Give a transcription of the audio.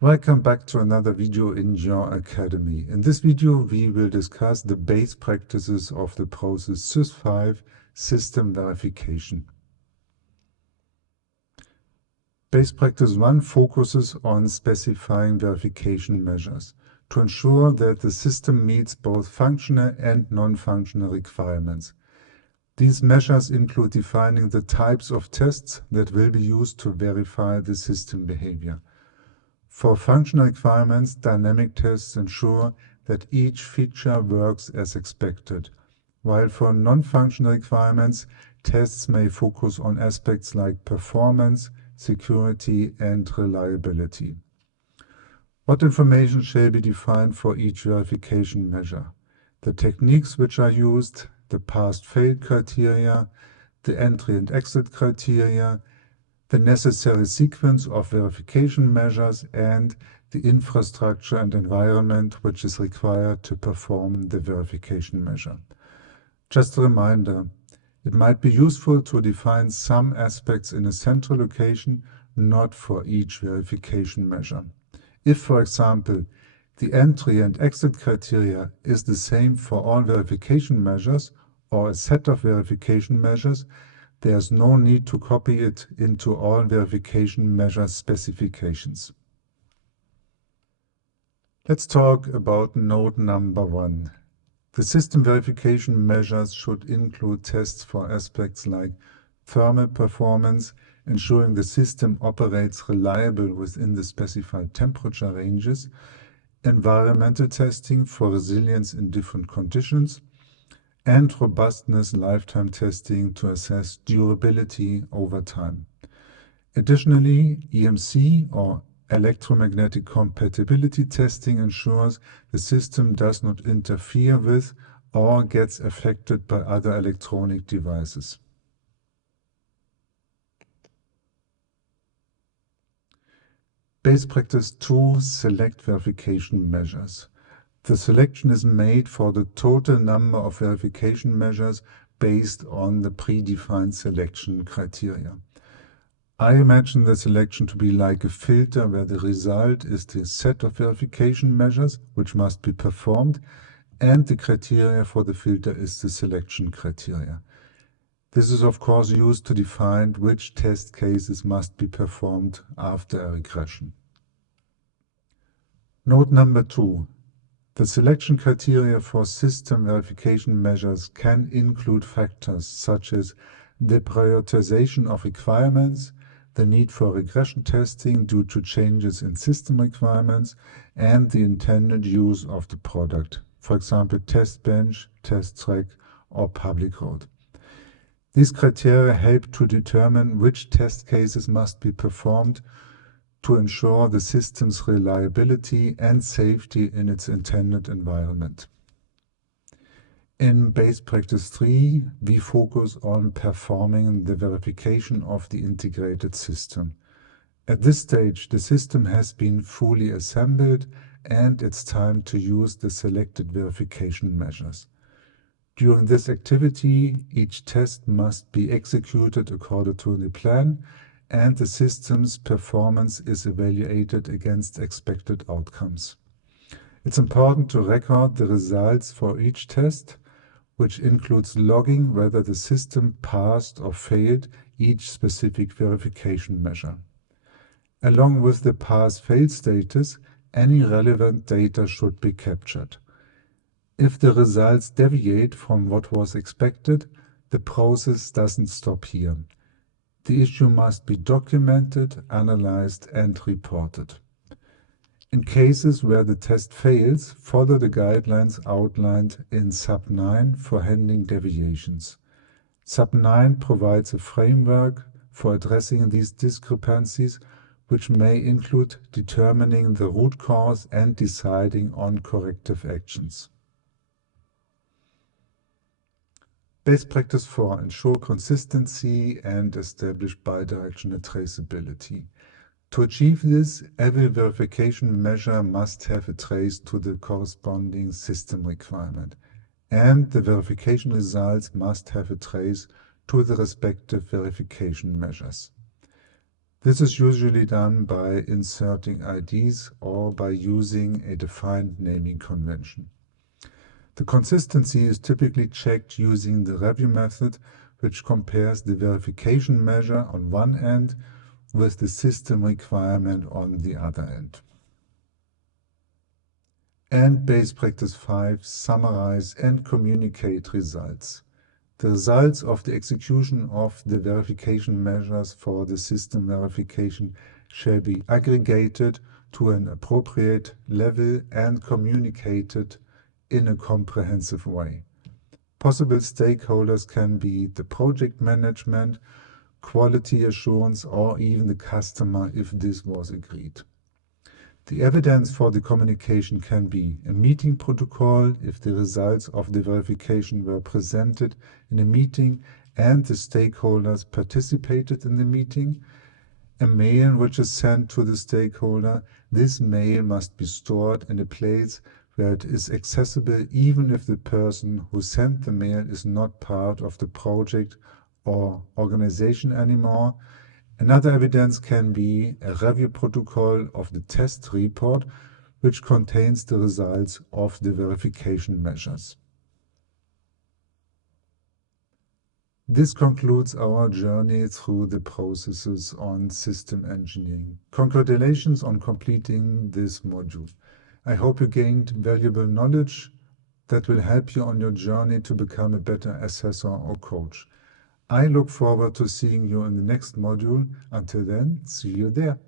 Welcome back to another video in your academy. In this video, we will discuss the base practices of the process SYS system verification. Base practice 1 focuses on specifying verification measures to ensure that the system meets both functional and non-functional requirements. These measures include defining the types of tests that will be used to verify the system behavior. For functional requirements, dynamic tests ensure that each feature works as expected, while for non-functional requirements, tests may focus on aspects like performance, security, and reliability. What information shall be defined for each verification measure? The techniques which are used, the passed-failed criteria, the entry and exit criteria, the necessary sequence of verification measures, and the infrastructure and environment which is required to perform the verification measure. Just a reminder, it might be useful to define some aspects in a central location, not for each verification measure. If, for example, the entry and exit criteria is the same for all verification measures or a set of verification measures, there's no need to copy it into all verification measure specifications. Let's talk about node number 1. The system verification measures should include tests for aspects like thermal performance, ensuring the system operates reliably within the specified temperature ranges, environmental testing for resilience in different conditions, and robustness lifetime testing to assess durability over time. Additionally, EMC or electromagnetic compatibility testing ensures the system does not interfere with or gets affected by other electronic devices. Base practice 2, select verification measures. The selection is made for the total number of verification measures based on the predefined selection criteria. I imagine the selection to be like a filter where the result is the set of verification measures which must be performed, and the criteria for the filter is the selection criteria. This is of course used to define which test cases must be performed after a regression. Note number 2. The selection criteria for system verification measures can include factors such as the prioritization of requirements, the need for regression testing due to changes in system requirements, and the intended use of the product, for example, test bench, test track, or public road. These criteria help to determine which test cases must be performed to ensure the system's reliability and safety in its intended environment. In base practice 3, we focus on performing the verification of the integrated system. At this stage, the system has been fully assembled and it's time to use the selected verification measures. During this activity, each test must be executed according to the plan, and the system's performance is evaluated against expected outcomes. It's important to record the results for each test, which includes logging whether the system passed or failed each specific verification measure. Along with the pass-fail status, any relevant data should be captured. If the results deviate from what was expected, the process doesn't stop here. The issue must be documented, analyzed, and reported. In cases where the test fails, follow the guidelines outlined in Sub 9 for handling deviations. Sub 9 provides a framework for addressing these discrepancies, which may include determining the root cause and deciding on corrective actions. Base practice 4, ensure consistency and establish bidirectional traceability. To achieve this, every verification measure must have a trace to the corresponding system requirement, and the verification results must have a trace to the respective verification measures. This is usually done by inserting IDs or by using a defined naming convention. The consistency is typically checked using the review method, which compares the verification measure on one end with the system requirement on the other end. And base practice 5, summarize and communicate results. The results of the execution of the verification measures for the system verification shall be aggregated to an appropriate level and communicated in a comprehensive way. Possible stakeholders can be the project management, quality assurance, or even the customer if this was agreed. The evidence for the communication can be a meeting protocol if the results of the verification were presented in a meeting and the stakeholders participated in the meeting, a mail which is sent to the stakeholder. This mail must be stored in a place where it is accessible even if the person who sent the mail is not part of the project or organization anymore. Another evidence can be a review protocol of the test report, which contains the results of the verification measures. This concludes our journey through the processes on system engineering. Congratulations on completing this module. I hope you gained valuable knowledge that will help you on your journey to become a better assessor or coach. I look forward to seeing you in the next module. Until then, see you there.